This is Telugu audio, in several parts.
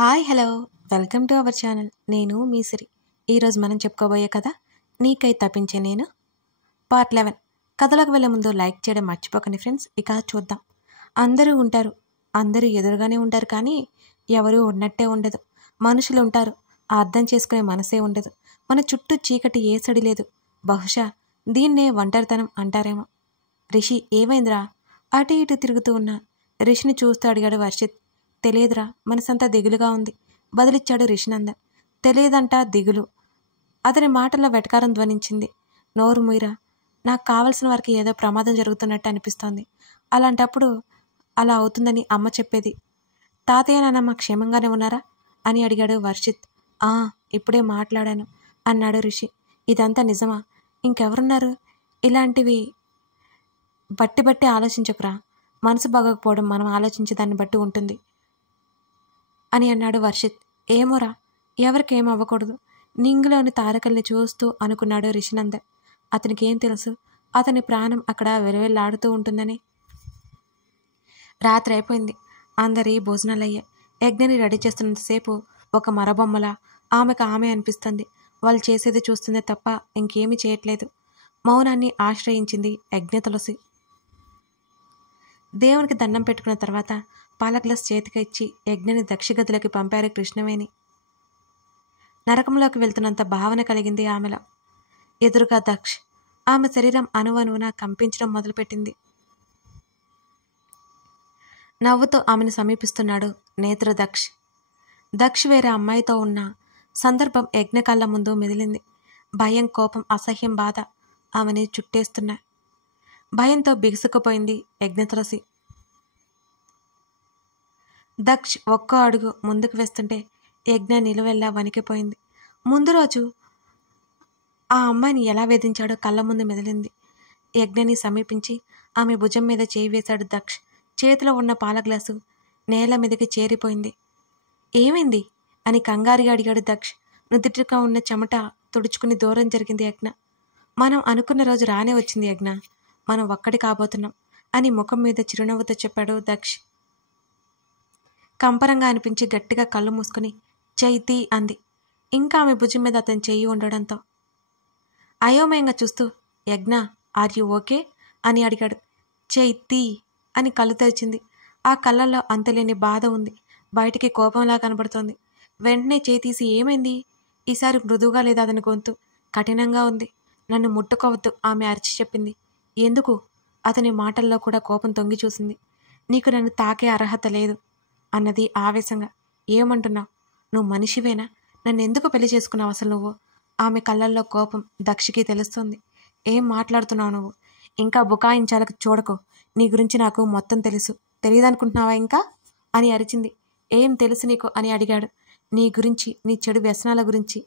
Hi hello welcome to our channel. నేను మీ సిరి. ఈరోజు మనం చెప్పుకోబోయే కథ నీకై తప్పించే నేను పార్ట్ 11. కథలోకి వెళ్ళే ముందు లైక్ చేయడం మర్చిపోకండి ఫ్రెండ్స్. ఇక చూద్దాం. అందరూ ఉంటారు, అందరూ ఎదురుగానే ఉంటారు, కానీ ఎవరూ ఉన్నట్టే ఉండదు. మనుషులు ఉంటారు, అర్థం చేసుకునే మనసే ఉండదు. మన చుట్టూ చీకటి ఏ సడి లేదు. బహుశా దీన్నే ఒంటరితనం అంటారేమో. రిషి, ఏమైందిరా? అటు ఇటు తిరుగుతూ ఉన్న రిషిని చూస్తూ అడిగాడు వర్షిత్. తెలియదురా, మనసంతా దిగులుగా ఉంది, బదిలిచ్చాడు రిషినందన్. తెలియదంటా దిగులు. అతని మాటల్లో వెటకారం ధ్వనించింది. నోరు ముయిరా, నాకు కావలసిన వారికి ఏదో ప్రమాదం జరుగుతున్నట్టు అనిపిస్తోంది. అలాంటప్పుడు అలా అవుతుందని అమ్మ చెప్పేది. తాతయ్య నాన్నమ్మ క్షేమంగానే ఉన్నారా అని అడిగాడు వర్షిత్. ఇప్పుడే మాట్లాడాను అన్నాడు రిషి. ఇదంతా నిజమా? ఇంకెవరున్నారు? ఇలాంటివి బట్టి ఆలోచించకురా. మనసు బాగోకపోవడం మనం ఆలోచించే దాన్ని బట్టి ఉంటుంది అని అన్నాడు వర్షిత్. ఏమోరా, ఎవరికేం అవ్వకూడదు. నింగిలోని తారకల్ని చూస్తూ అనుకున్నాడు రిషినందన్. అతనికి ఏం తెలుసు, అతని ప్రాణం అక్కడ వెలవెల్లాడుతూ ఉంటుందని. రాత్రి అయిపోయింది. అందరి భోజనాలయ్యాయి. యజ్ఞని రెడీ చేస్తున్నంతసేపు ఒక మరబొమ్మలా ఆమెకు ఆమె అనిపిస్తుంది. వాళ్ళు చేసేది చూస్తుందే తప్ప ఇంకేమీ చేయట్లేదు. మౌనాన్ని ఆశ్రయించింది యజ్ఞ తులసి. దేవునికి దండం పెట్టుకున్న తర్వాత పాల గ్లాస్ చేతికి ఇచ్చి యజ్ఞని దక్షిగదిలోకి పంపారు కృష్ణవేణి. నరకంలోకి వెళ్తున్నంత భావన కలిగింది ఆమెలో. ఎదురుగా దక్ష్. ఆమె శరీరం అణువణువున కంపించడం మొదలుపెట్టింది. నవ్వుతో ఆమెను సమీపిస్తున్నాడు నేత్ర దక్ష్. దక్ష్ వేరే అమ్మాయితో ఉన్న సందర్భం యజ్ఞ కళ్ళ ముందు మెదిలింది. భయం, కోపం, అసహ్యం, బాధ ఆమెని చుట్టేస్తున్నాయి. భయంతో బిగుసుకుపోయింది యజ్ఞ తులసి. దక్ష్ ఒక్కో అడుగు ముందుకు వేస్తుంటే యజ్ఞ నిలువెల్లా వణికిపోయింది. ముందు రోజు ఆ అమ్మాయిని ఎలా వేధించాడో కళ్ళ ముందు మెదిలింది. యజ్ఞని సమీపించి ఆమె భుజం మీద చేయి వేశాడు దక్ష్. చేతిలో ఉన్న పాల గ్లాసు నేల మీదకి చేరిపోయింది. ఏమైంది అని కంగారుగా అడిగాడు దక్ష్. నుదుటిగా ఉన్న చెమట తుడుచుకుని దూరం జరిగింది యజ్ఞ. మనం అనుకున్న రోజు రానే వచ్చింది యజ్ఞ. మనం ఒక్కటి కాబోతున్నాం అని ముఖం మీద చిరునవ్వుతో చెప్పాడు దక్ష్. కంపరంగా అనిపించి గట్టిగా కళ్ళు మూసుకుని చైతి అంది. ఇంకా ఆమె భుజం మీద అతని చెయ్యి ఉండడంతో అయోమయంగా చూస్తూ, యజ్ఞ, ఆర్ యు ఓకే అని అడిగాడు. చైతి అని కళ్ళు తెరిచింది. ఆ కళ్ళల్లో అంతలేని బాధ ఉంది. బయటికి కోపంలా కనబడుతోంది. వెంటనే చేయి తీసి, ఏమైంది? ఈసారి మృదువుగా లేదా అతని గొంతు కఠినంగా ఉంది. నన్ను ముట్టుకోవద్దు ఆమె అరిచి చెప్పింది. ఎందుకు? అతని మాటల్లో కూడా కోపం తొంగి చూసింది. నీకు నన్ను తాకే అర్హత లేదు అన్నది ఆవేశంగా. ఏమంటున్నావు? నువ్వు మనిషివేనా? నన్ను ఎందుకు పెళ్లి చేసుకున్నావు అసలు నువ్వు? ఆమె కళ్ళల్లో కోపం దక్షికి తెలుస్తోంది. ఏం మాట్లాడుతున్నావు నువ్వు? ఇంకా బుకాయించాలకు చూడకు. నీ గురించి నాకు మొత్తం తెలుసు. తెలియదనుకుంటున్నావా ఇంకా అని అరిచింది. ఏం తెలుసు నీకు అని అడిగాడు. నీ గురించి, నీ చెడు వ్యసనాల గురించి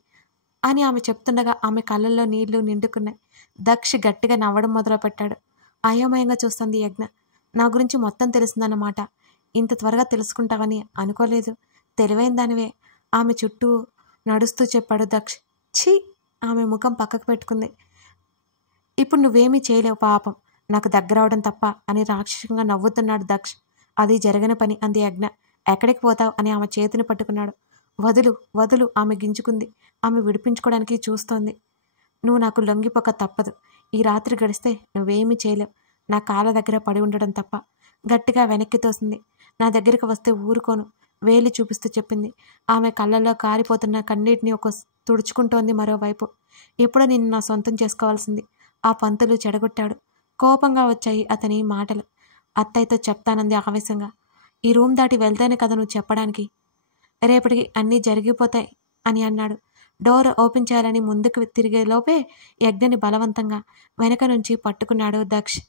అని ఆమె చెప్తుండగా ఆమె కళ్ళల్లో నీళ్లు నిండుకున్నాయి. దక్ష్ గట్టిగా నవ్వడం మొదలుపెట్టాడు. అయోమయంగా చూస్తుంది యజ్ఞ. నా గురించి మొత్తం తెలుస్తుందన్నమాట. ఇంత త్వరగా తెలుసుకుంటావని అనుకోలేదు. తెలివైన దానివే ఆమె చుట్టూ నడుస్తూ చెప్పాడు దక్ష్. ఛీ, ఆమె ముఖం పక్కకు పెట్టుకుంది. ఇప్పుడు నువ్వేమీ చేయలేవు పాపం, నాకు దగ్గరవడం తప్ప అని రాక్షసంగా నవ్వుతున్నాడు దక్ష్. అది జరగని పని అంది యజ్ఞ. ఎక్కడికి పోతావు అని ఆమె చేతిని పట్టుకున్నాడు. వదులు వదులు ఆమె గింజుకుంది. ఆమె విడిపించుకోవడానికి చూస్తోంది. నువ్వు నాకు లొంగిపోక తప్పదు. ఈ రాత్రి గడిస్తే నువ్వేమీ చేయలేవు. నా కాళ్ళ దగ్గర పడి ఉండడం తప్ప. గట్టిగా వెనక్కి తోసింది. నా దగ్గరికి వస్తే ఊరుకోను వేలి చూపిస్తూ చెప్పింది. ఆమె కళ్ళల్లో కారిపోతున్న కన్నీటిని ఒక తుడుచుకుంటోంది మరోవైపు. ఎప్పుడో నిన్ను నా సొంతం చేసుకోవాల్సింది. ఆ పంతులు చెడగొట్టాడు. కోపంగా వచ్చాయి అతని మాటలు. అత్తయ్యతో చెప్తానంది ఆవేశంగా. ఈ రూమ్ దాటి వెళ్తేనే కదా నువ్వు చెప్పడానికి. రేపటికి అన్నీ జరిగిపోతాయి అని అన్నాడు. డోర్ ఓపెన్ చేయాలని ముందుకు తిరిగే లోపే యజ్ఞని బలవంతంగా వెనక నుంచి పట్టుకున్నాడు దక్ష్.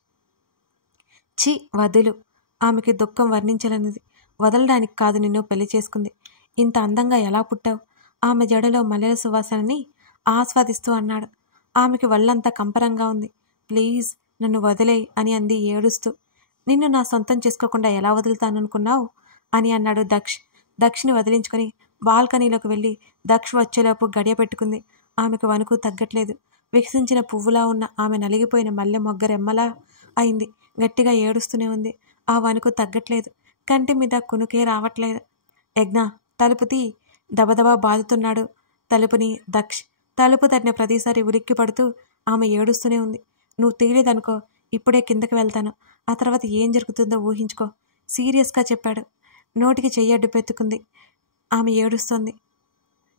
ఛీ, వదులు. ఆమెకి దుఃఖం వర్ణించలేనిది. వదలడానికి కాదు నిన్ను పెళ్లి చేసుకుంది. ఇంత అందంగా ఎలా పుట్టావు? ఆమె జడలో మల్లెల సువాసనని ఆస్వాదిస్తూ అన్నాడు. ఆమెకి వల్లంతా కంపరంగా ఉంది. ప్లీజ్ నన్ను వదిలేయ్ అని అంది ఏడుస్తూ. నిన్ను నా సొంతం చేసుకోకుండా ఎలా వదులుతాననుకున్నావు అని అన్నాడు దక్ష్. దక్షిని వదిలించుకొని బాల్కనీలోకి వెళ్ళి దక్ష్ వచ్చేలోపు గడియ పెట్టుకుంది. ఆమెకు వణుకు తగ్గట్లేదు. వికసించిన పువ్వులా ఉన్న ఆమె నలిగిపోయిన మల్లె మొగ్గరెమ్మలా అయింది. గట్టిగా ఏడుస్తూనే ఉంది. ఆ వణుకు తగ్గట్లేదు. కంటి మీద కునుకే రావట్లేదు. యజ్ఞ, తలుపు తీ దబదబా బాదుతున్నాడు తలుపుని దక్ష్. తలుపు తట్టిన ప్రతిసారి ఉలిక్కి పడుతూ ఆమె ఏడుస్తూనే ఉంది. నువ్వు తీయలేదనుకో, ఇప్పుడే కిందకి వెళ్తాను. ఆ తర్వాత ఏం జరుగుతుందో ఊహించుకో సీరియస్గా చెప్పాడు. నోటికి చెయ్యడ్డు పెట్టుకుంది. ఆమె ఏడుస్తోంది.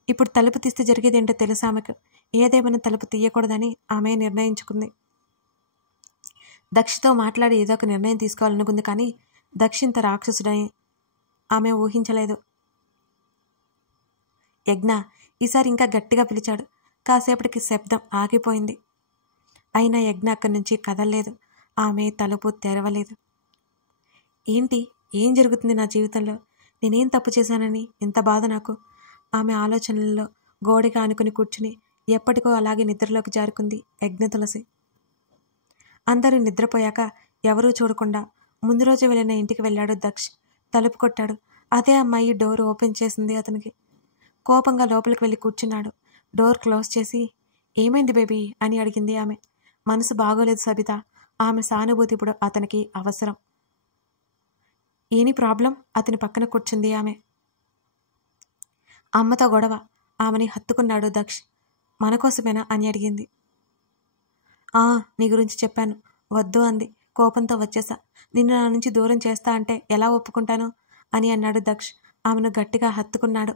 ఇప్పుడు తలుపు తీస్తే జరిగేదేంటో తెలుసా ఆమెకు. ఏదేమైనా తలుపు తీయకూడదని ఆమె నిర్ణయించుకుంది. దక్షితో మాట్లాడి ఏదో ఒక నిర్ణయం తీసుకోవాలనుకుంది. కానీ దక్షింత రాక్షసుడని ఆమె ఊహించలేదు. యజ్ఞ ఈసారి ఇంకా గట్టిగా పిలిచాడు. కాసేపటికి శబ్దం ఆగిపోయింది. అయినా యజ్ఞ అక్కడి నుంచి కదలలేదు. ఆమె తలుపు తెరవలేదు. ఏంటి, ఏం జరుగుతుంది నా జీవితంలో? నేనేం తప్పు చేశానని ఇంత బాధ నాకు? ఆమె ఆలోచనల్లో గోడగా ఆనుకుని కూర్చుని ఎప్పటికో అలాగే నిద్రలోకి జారుకుంది యజ్ఞ తులసి. అందరూ నిద్రపోయాక ఎవరూ చూడకుండా ముందు రోజు వెళ్ళిన ఇంటికి వెళ్ళాడు దక్ష్. తలుపు కొట్టాడు. అదే అమ్మాయి డోర్ ఓపెన్ చేసింది అతనికి. కోపంగా లోపలికి వెళ్ళి కూర్చున్నాడు. డోర్ క్లోజ్ చేసి ఏమైంది బేబీ అని అడిగింది ఆమె. మనసు బాగోలేదు సబిత. ఆమె సానుభూతి ఇప్పుడు అతనికి అవసరం. ఏని ప్రాబ్లం? అతని పక్కన కూర్చుంది ఆమె. అమ్మతో గొడవ. ఆమెని హత్తుకున్నాడు దక్ష్. మనకోసమేనా అని అడిగింది. నీ గురించి చెప్పాను, వద్దు అంది. కోపంతో వచ్చేసా. నిన్ను నా నుంచి దూరం చేస్తా అంటే ఎలా ఒప్పుకుంటాను అని అన్నాడు దక్ష్. ఆమెను గట్టిగా హత్తుకున్నాడు.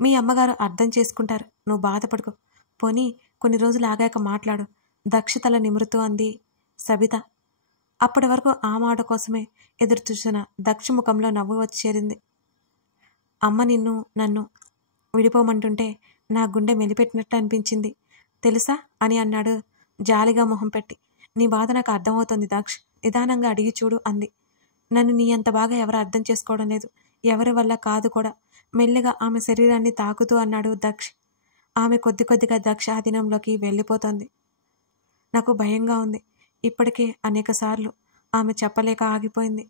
మీ అమ్మగారు అర్థం చేసుకుంటారు, నువ్వు బాధపడుకో. పోనీ కొన్ని రోజులు ఆగాక మాట్లాడు. దక్ష తల నిమురుతూ అంది సబిత. అప్పటి వరకు ఆ మాట కోసమే ఎదురు చూసిన దక్ష ముఖంలో నవ్వు వచ్చి చేరింది. అమ్మ నన్ను విడిపోమంటుంటే నా గుండె మెలిపెట్టినట్టు అనిపించింది తెలుసా అని అన్నాడు జాలిగా మొహం పెట్టి. నీ బాధ నాకు అర్థమవుతుంది దక్ష్, నిదానంగా అడిగి చూడు అంది. నన్ను నీ అంత బాగా ఎవరు అర్థం చేసుకోవడం లేదు, ఎవరి వల్ల కాదు కూడా. మెల్లిగా ఆమె శరీరాన్ని తాకుతూ అన్నాడు దక్ష్. ఆమె కొద్ది కొద్దిగా దక్ష ఆధీనంలోకి వెళ్ళిపోతోంది. నాకు భయంగా ఉంది. ఇప్పటికే అనేకసార్లు ఆమె చెప్పలేక ఆగిపోయింది.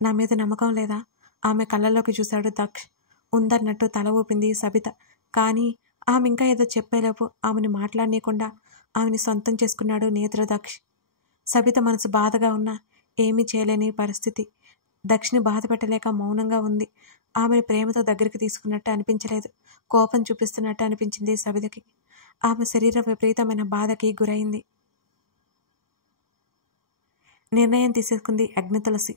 నా మీద నమ్మకం లేదా? ఆమె కళ్ళల్లోకి చూశాడు దక్ష్. ఉందన్నట్టు తల ఊపింది సబిత. కానీ ఆమె ఇంకా ఏదో చెప్పేలోపు ఆమెను మాట్లాడనీయకుండా ఆమెని సొంతం చేసుకున్నాడు నేత్ర దక్ష్. సబిత మనసు బాధగా ఉన్నా ఏమీ చేయలేని పరిస్థితి. దక్షిని బాధ పెట్టలేక మౌనంగా ఉంది. ఆమెను ప్రేమతో దగ్గరికి తీసుకున్నట్టు అనిపించలేదు, కోపం చూపిస్తున్నట్టు అనిపించింది సబితకి. ఆమె శరీరం విపరీతమైన బాధకి గురైంది. నిర్ణయం తీసేసుకుంది యజ్ఞ తులసి.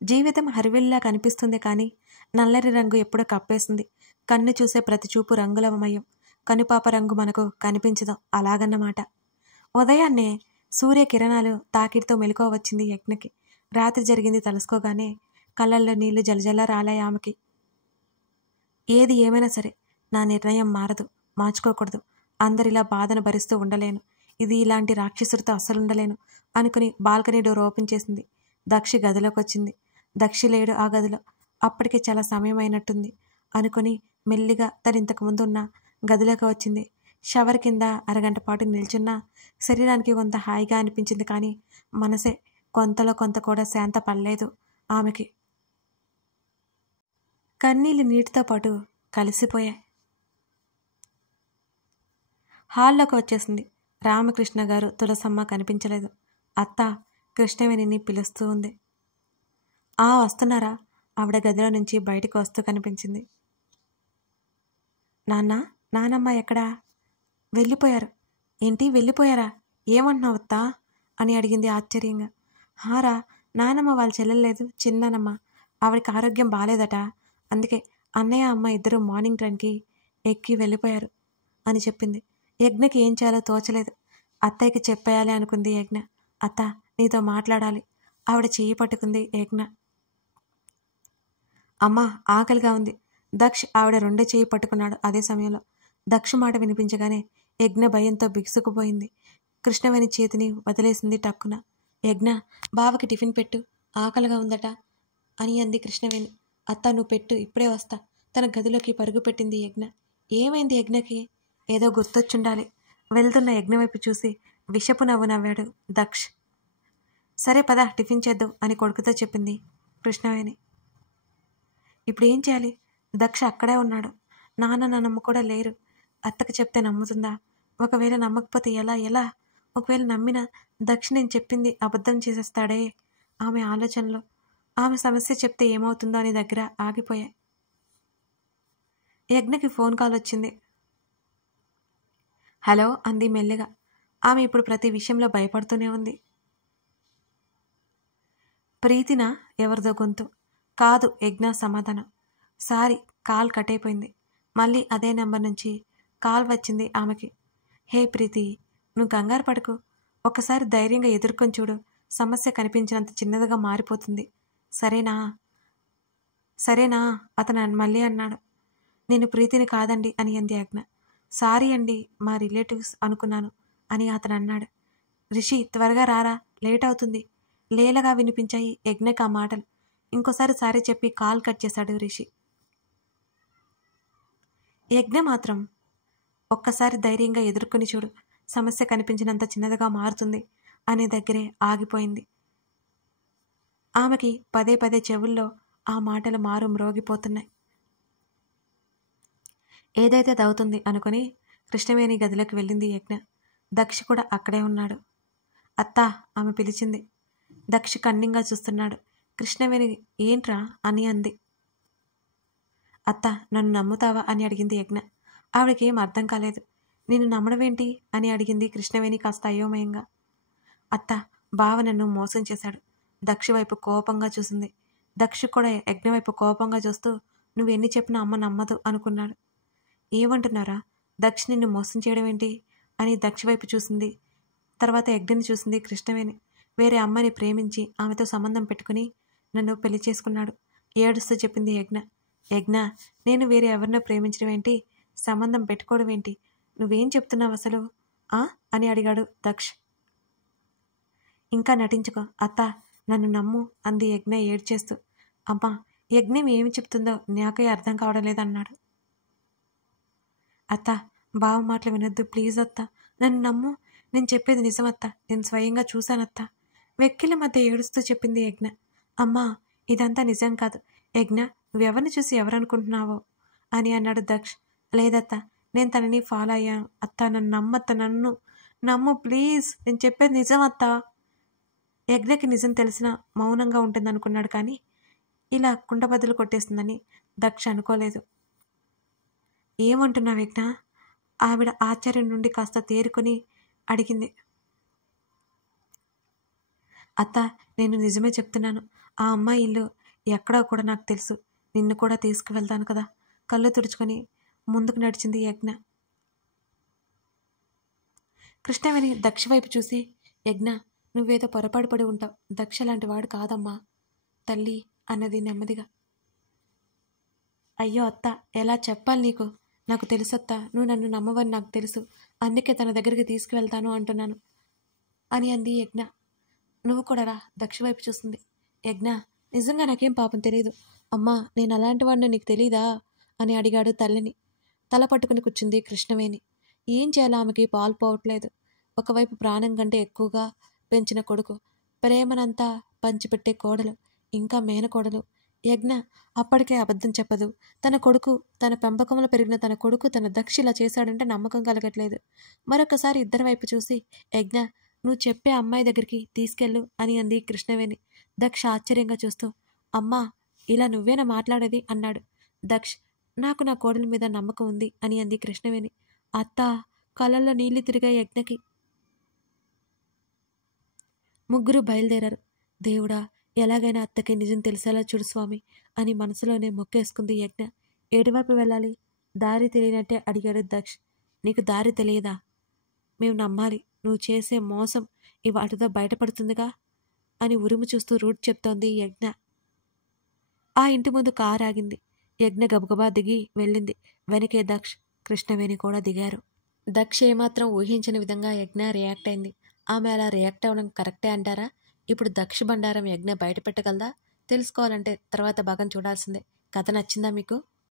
జీవితం హరివిల్లా కనిపిస్తుంది కానీ నల్లరి రంగు ఎప్పుడో కప్పేసింది. కన్ను చూసే ప్రతి చూపు రంగులమయం. కనుపాప రంగు మనకు కనిపించదు, అలాగన్నమాట. ఉదయాన్నే సూర్యకిరణాలు తాకిడితో మెలకువ వచ్చింది యజ్ఞకి. రాత్రి జరిగింది తలుసుకోగానే కళ్ళల్లో నీళ్లు జలజల రాలాయి ఆమెకి. ఏది ఏమైనా సరే నా నిర్ణయం మారదు, మార్చుకోకూడదు. అందరిలా బాధను భరిస్తూ ఉండలేను. ఇది ఇలాంటి రాక్షసుడితో అస్సలుండలేను అనుకుని బాల్కనీ డోర్ ఓపెన్ చేసింది. దక్షి గదిలోకి వచ్చింది. దక్షి లేడు ఆ గదిలో. అప్పటికే చాలా సమయం అయినట్టుంది అనుకుని మెల్లిగా తను ఇంతకుముందు ఉన్న గదిలోకి వచ్చింది. షవర్ కింద అరగంట పాటు నిల్చున్నా శరీరానికి కొంత హాయిగా అనిపించింది. కానీ మనసే కొంతలో కొంత కూడా శాంత పడలేదు ఆమెకి. కన్నీళ్ళు నీటితో పాటు కలిసిపోయాయి. హాల్లోకి వచ్చేసింది. రామకృష్ణ గారు తులసమ్మ కనిపించలేదు. అత్త కృష్ణవేణిని పిలుస్తూ ఉంది. వస్తున్నారా? ఆవిడ గదిలో నుంచి బయటికి వస్తూ కనిపించింది. నానమ్మ ఎక్కడా? వెళ్ళిపోయారు. ఏంటి వెళ్ళిపోయారా? ఏమంటున్నావు అత్తా అని అడిగింది ఆశ్చర్యంగా. హారా, నానమ్మ వాళ్ళ చెల్లెలేదు, చిన్ననమ్మ. ఆవిడకి ఆరోగ్యం బాగాలేదట. అందుకే అన్నయ్య అమ్మ ఇద్దరు మార్నింగ్ ట్రైన్కి ఎక్కి వెళ్ళిపోయారు అని చెప్పింది. యజ్ఞకి ఏం చేయాలో తోచలేదు. అత్తయ్యకి చెప్పేయాలి అనుకుంది యజ్ఞ. అత్త నీతో మాట్లాడాలి. ఆవిడ చెయ్యి పట్టుకుంది యజ్ఞ. అమ్మా ఆకలిగా ఉంది. దక్ష్ ఆవిడ రెండో చెయ్యి పట్టుకున్నాడు. అదే సమయంలో దక్ష మాట వినిపించగానే యజ్ఞ భయంతో బిగుసుకుపోయింది. కృష్ణవేణి చేతిని వదిలేసింది టక్కున. యజ్ఞ బావకి టిఫిన్ పెట్టు, ఆకలిగా ఉందట అని అంది కృష్ణవేణి. అత్త నువ్వు పెట్టు, ఇప్పుడే వస్తా. తన గదిలోకి పరుగు పెట్టింది యజ్ఞ. ఏమైంది యజ్ఞకి? ఏదో గుర్తొచ్చుండాలి. వెళ్తున్న యజ్ఞ వైపు చూసి విషపు నవ్వు నవ్వాడు దక్ష్. సరే పద టిఫిన్ చేద్దాం అని కొడుకుతో చెప్పింది కృష్ణవేణి. ఇప్పుడు ఏం చేయాలి? దక్ష అక్కడే ఉన్నాడు. నాన్నమ్మ కూడా లేరు. అత్తకు చెప్తే నమ్ముతుందా? ఒకవేళ నమ్మకపోతే ఎలా? ఒకవేళ నమ్మినా దక్ష నేను చెప్పింది అబద్ధం చేసేస్తాడే. ఆమె ఆలోచనలో ఆమె సమస్య చెప్తే ఏమవుతుందో అని దగ్గర ఆగిపోయాయి. యజ్ఞకి ఫోన్ కాల్ వచ్చింది. హలో అంది మెల్లిగా. ఆమె ఇప్పుడు ప్రతి విషయంలో భయపడుతూనే ఉంది. ప్రీతినా? ఎవరిదో గొంతు. కాదు యజ్ఞ సమాధానం. సారీ, కాల్ కట్ అయిపోయింది. మళ్ళీ అదే నెంబర్ నుంచి కాల్ వచ్చింది ఆమెకి. హే ప్రీతి, నువ్వు కంగారు పడకు. ఒకసారి ధైర్యంగా ఎదుర్కొని చూడు. సమస్య కనిపించినంత చిన్నదిగా మారిపోతుంది. సరేనా? సరేనా అతను మళ్ళీ అన్నాడు. నేను ప్రీతిని కాదండి అని అంది యజ్ఞ. సారీ అండి, మా రిలేటివ్స్ అనుకున్నాను అని అతను అన్నాడు. రిషి త్వరగా రారా, లేట్ అవుతుంది. లేలగా వినిపించాయి యజ్ఞకి ఆ మాటలు. ఇంకోసారి సారీ చెప్పి కాల్ కట్ చేశాడు రిషి. యజ్ఞ మాత్రం ఒక్కసారి ధైర్యంగా ఎదుర్కొని చూడు, సమస్య కనిపించినంత చిన్నదిగా మారుతుంది అనే దగ్గరే ఆగిపోయింది. ఆమెకి పదే పదే చెవుల్లో ఆ మాటలు మారు మ్రోగిపోతున్నాయి. ఏదైతే దవుతుంది అనుకుని కృష్ణవేణి గదిలోకి వెళ్ళింది యజ్ఞ. దక్ష కూడా అక్కడే ఉన్నాడు. అత్తా ఆమె పిలిచింది. దక్ష కన్నింగా చూస్తున్నాడు. కృష్ణవేణి ఏంట్రా అని అంది. అత్త నన్ను నమ్ముతావా అని అడిగింది యజ్ఞ. ఆవిడకేం అర్థం కాలేదు. నేను నమ్మడమేంటి అని అడిగింది కృష్ణవేణి కాస్త అయోమయంగా. అత్త బావ నన్ను మోసం చేశాడు. దక్ష వైపు కోపంగా చూసింది. దక్ష కూడా యజ్ఞ వైపు కోపంగా చూస్తూ నువ్వెన్ని చెప్పినా అమ్మ నమ్మదు అనుకున్నాడు. ఏమంటున్నారా? దక్ష నిన్ను మోసం చేయడం ఏంటి అని దక్ష వైపు చూసింది. తర్వాత యజ్ఞని చూసింది కృష్ణవేణి. వేరే అమ్మాయిని ప్రేమించి ఆమెతో సంబంధం పెట్టుకుని నన్ను పెళ్లి చేసుకున్నాడు ఏడుస్తూ చెప్పింది యజ్ఞ. యజ్ఞ, నేను వేరే ఎవరినో ప్రేమించడం ఏంటి, సంబంధం పెట్టుకోవడం ఏంటి, నువ్వేం చెప్తున్నావు అసలు అని అడిగాడు దక్ష్. ఇంకా నటించుకో అత్త, నన్ను నమ్ము అంది యజ్ఞ ఏడ్చేస్తూ. అమ్మా, యజ్ఞం ఏమి చెప్తుందో నాకే అర్థం కావడం లేదన్నాడు. అత్త, బావ మాటలు వినొద్దు ప్లీజ్ అత్త, నన్ను నమ్ము, నేను చెప్పేది నిజమత్త, నేను స్వయంగా చూశానత్త వెక్కిల మధ్య ఏడుస్తూ చెప్పింది యజ్ఞ. అమ్మా, ఇదంతా నిజం కాదు యజ్ఞ, నువ్వెవరిని చూసి ఎవరనుకుంటున్నావో అని అన్నాడు దక్ష్. లేదత్త, నేను తనని ఫాలో అయ్యాను అత్త, నన్ను నమ్మత్త, నన్ను నమ్ము ప్లీజ్, నేను చెప్పేది నిజం అత్త. యజ్ఞకి నిజం తెలిసినా మౌనంగా ఉంటుందనుకున్నాడు, కానీ ఇలా కుండబద్దలు కొట్టేస్తుందని దక్ష అనుకోలేదు. ఏమంటున్నావు యజ్ఞ? ఆవిడ ఆశ్చర్యం నుండి కాస్త తేరుకొని అడిగింది. అత్త, నేను నిజమే చెప్తున్నాను. ఆ అమ్మాయి ఇల్లు ఎక్కడో కూడా నాకు తెలుసు. నిన్ను కూడా తీసుకువెళ్తాను కదా. కళ్ళు తుడుచుకొని ముందుకు నడిచింది యజ్ఞ. కృష్ణవేణి దక్ష వైపు చూసి, యజ్ఞ, నువ్వేదో పొరపాటు పడి ఉంటావు. దక్ష లాంటి వాడు కాదమ్మా తల్లి అన్నది నెమ్మదిగా. అయ్యో అత్త, ఎలా చెప్పాలి నీకు? నాకు తెలుసత్తా, నువ్వు నన్ను నమ్మవని నాకు తెలుసు. అందుకే తన దగ్గరికి తీసుకువెళ్తాను అంటున్నాను అని అంది యజ్ఞ. నువ్వు కూడా రా, దక్ష వైపు చూస్తుంది. యజ్ఞ, నిజంగా నాకేం పాపం తెలియదు. అమ్మా, నేను అలాంటి వాడిని నీకు తెలీదా అని అడిగాడు తల్లిని. తల పట్టుకుని కూర్చుంది కృష్ణవేణి. ఏం చేయాలో ఆమెకి పాలు పోవట్లేదు. ఒకవైపు ప్రాణం కంటే ఎక్కువగా పెంచిన కొడుకు, ప్రేమనంతా పంచిపెట్టే కోడలు, ఇంకా మేనకోడలు. యజ్ఞ అప్పటికే అబద్ధం చెప్పదు. తన కొడుకు, తన పెంపకంలో పెరిగిన తన కొడుకు తన దక్ష ఇలా చేశాడంటే నమ్మకం కలగట్లేదు. మరొకసారి ఇద్దరి వైపు చూసి, యజ్ఞ, నువ్వు చెప్పే అమ్మాయి దగ్గరికి తీసుకెళ్ళు అని అంది కృష్ణవేణి. దక్ష ఆశ్చర్యంగా చూస్తూ, అమ్మా, ఇలా నువ్వేనా మాట్లాడేది అన్నాడు. దక్ష్, నాకు నా కోడలి మీద నమ్మకం ఉంది అని అంది కృష్ణవేణి. అత్తా, కళ్ళల్లో నీళ్లు తిరిగా యజ్ఞకి. ముగ్గురు బయలుదేరారు. దేవుడా, ఎలాగైనా అత్తకి నిజం తెలిసేలా చూడు స్వామి అని మనసులోనే మొక్కేసుకుంది యజ్ఞ. ఎటువైపు వెళ్ళాలి? దారి తెలియనట్టే అడిగాడు దక్ష్. నీకు దారి తెలియదా? మేము నమ్మాలి. నువ్వు చేసే మోసం ఇవాటితో బయటపడుతుందిగా అని ఉరుము చూస్తూ రూట్ చెప్తోంది యజ్ఞ. ఆ ఇంటి ముందు కారు ఆగింది. యజ్ఞ గబగబా దిగి వెళ్ళింది. వెనకే దక్ష్, కృష్ణవేణి కూడా దిగారు. దక్ష ఏమాత్రం ఊహించని విధంగా యజ్ఞ రియాక్ట్ అయింది. ఆమె అలా రియాక్ట్ అవ్వడం కరెక్టే అంటారా? ఇప్పుడు దక్ష బండారం యజ్ఞ బయట పెట్టగలదా? తెలుసుకోవాలంటే తర్వాత భాగం చూడాల్సిందే. కథ నచ్చిందా మీకు?